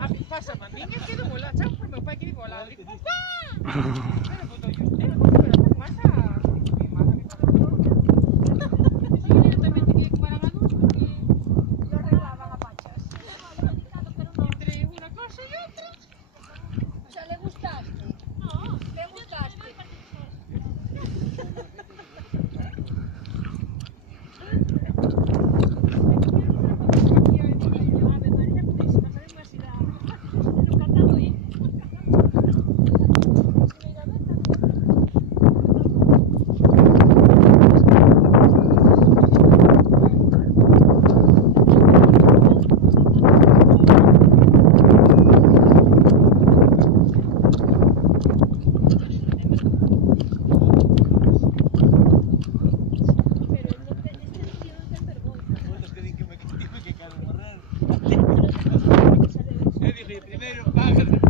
A mi pasa, mami, es que no vola, chao, por meu pai que digo, la digo, papá. Pero puto yo, pero con masa, mi masa que pasa por todo. Sí, yo también te quiere que fueran adultos porque lo arreglaban a pachas. Entre una cosa y otra. O sea, ¿le gustaste? No, ¿Le gustaste? Primero pagas.